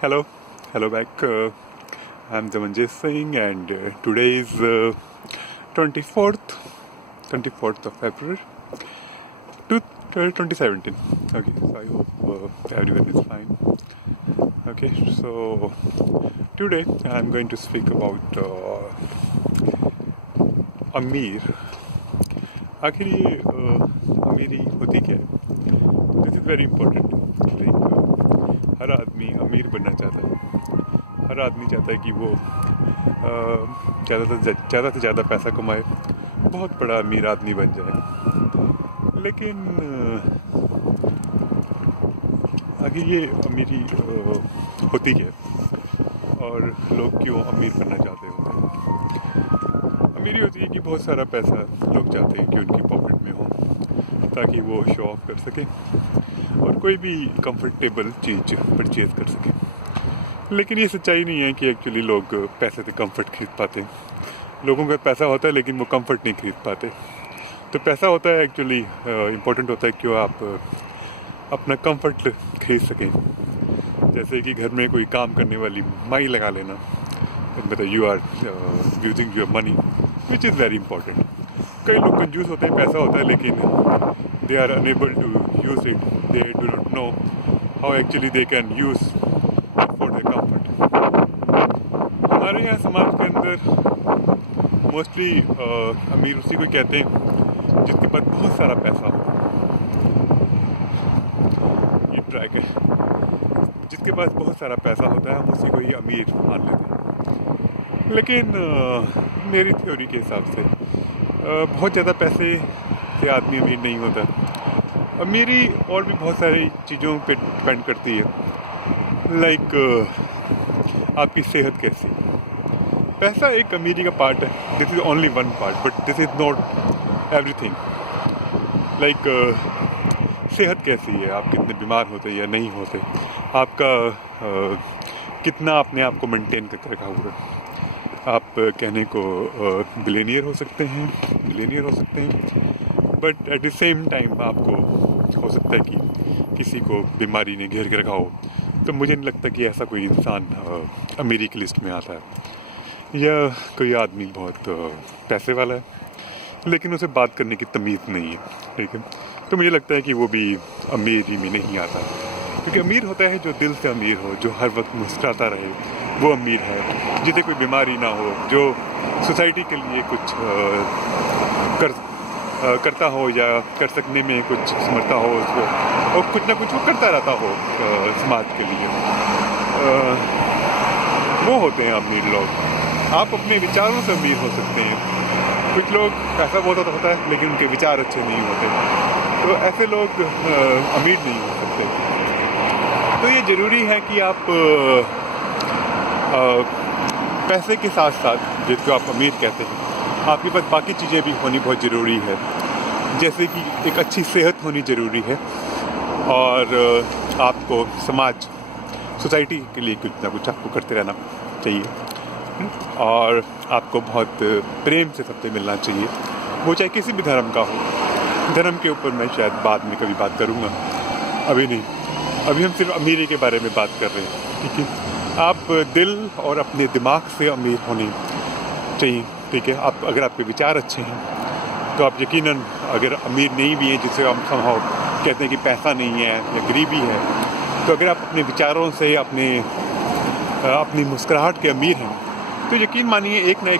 Hello, hello back. I'm Damanjit Singh, and today is 24th, 24th of February, 2017. Okay, so I hope everyone is fine. Okay, so today I'm going to speak about अमीर. आखिर ये अमीरी होती क्या है? This is very important. Like हर आदमी अमीर बनना चाहता है. हर आदमी चाहता है कि वो ज़्यादा से ज़्यादा पैसा कमाए, बहुत बड़ा अमीर आदमी बन जाए. लेकिन आखिर ये अमीरी होती क्या है और लोग क्यों अमीर बनना चाहते होते हैं? अमीरी होती है कि बहुत सारा पैसा लोग चाहते हैं कि उनकी पॉकेट में हो ताकि वो शो ऑफ कर सकें और कोई भी कंफर्टेबल चीज़ परचेज़ कर सकें. लेकिन ये सच्चाई नहीं है कि एक्चुअली लोग पैसे से कंफर्ट खरीद पाते हैं. लोगों का पैसा होता है लेकिन वो कंफर्ट नहीं खरीद पाते. तो पैसा होता है एक्चुअली इम्पोर्टेंट होता है कि आप अपना कंफर्ट खरीद सकें. जैसे कि घर में कोई काम करने वाली माई लगा लेना, मतलब you are using your money which is very important. कई लोग कंजूस होते हैं, पैसा होता है लेकिन they are unable to use it. They do not know how actually they can use for their comfort. हमारे यहाँ समाज के अंदर मोस्टली अमीर उसी को कहते हैं जिसके पास बहुत सारा पैसा होता है. ये ट्राई कर, जिसके पास बहुत सारा पैसा होता है हम उसी को ही अमीर मान लेते हैं. लेकिन मेरी थ्योरी के हिसाब से बहुत ज़्यादा पैसे से आदमी अमीर नहीं होता. अमीरी और भी बहुत सारी चीज़ों पे डिपेंड करती है. लाइक आपकी सेहत कैसी. पैसा एक अमीरी का पार्ट है. This is only one part but this is not everything. Like सेहत कैसी है, आप कितने बीमार होते या नहीं होते, आपका कितना अपने आप को मेंटेन करके रखा हुआ है. आप कहने को बिलियनियर हो सकते हैं, मिलियनियर हो सकते हैं, but at the same time आपको हो सकता है कि किसी को बीमारी ने घेर के रखा हो. तो मुझे नहीं लगता कि ऐसा कोई इंसान अमीरी की लिस्ट में आता है. या कोई आदमी बहुत पैसे वाला है लेकिन उसे बात करने की तमीज़ नहीं है, ठीक है, तो मुझे लगता है कि वो भी अमीरी में नहीं आता. क्योंकि अमीर होता है जो दिल से अमीर हो, जो हर वक्त मुस्कुराता रहे, वो अमीर है. जिसे कोई बीमारी ना हो, जो सोसाइटी के लिए कुछ करता हो या कर सकने में कुछ समर्था हो उसको, और कुछ ना कुछ वो करता रहता हो समाज के लिए. वो होते हैं अमीर लोग. आप अपने विचारों से अमीर हो सकते हैं. कुछ लोग पैसा बहुत होता है लेकिन उनके विचार अच्छे नहीं होते, तो ऐसे लोग अमीर नहीं हो सकते. तो ये ज़रूरी है कि आप पैसे के साथ साथ, जिसको आप अमीर कहते हैं, आपके पास बाकी चीज़ें भी होनी बहुत ज़रूरी है. जैसे कि एक अच्छी सेहत होनी ज़रूरी है और आपको समाज, सोसाइटी के लिए कुछ ना कुछ आपको करते रहना चाहिए. और आपको बहुत प्रेम से सबसे मिलना चाहिए, वो चाहे किसी भी धर्म का हो. धर्म के ऊपर मैं शायद बाद में कभी बात करूँगा, अभी नहीं. अभी हम सिर्फ अमीरी के बारे में बात कर रहे हैं, ठीक है. आप दिल और अपने दिमाग से अमीर होने चाहिए, ठीक है. आप अगर आपके विचार अच्छे हैं तो आप यकीनन, अगर अमीर नहीं भी हैं, जिसे हम समहाउ कहते हैं कि पैसा नहीं है या गरीबी है, तो अगर आप अपने विचारों से, अपनी मुस्कुराहट के अमीर हैं, तो यकीन मानिए एक ना एक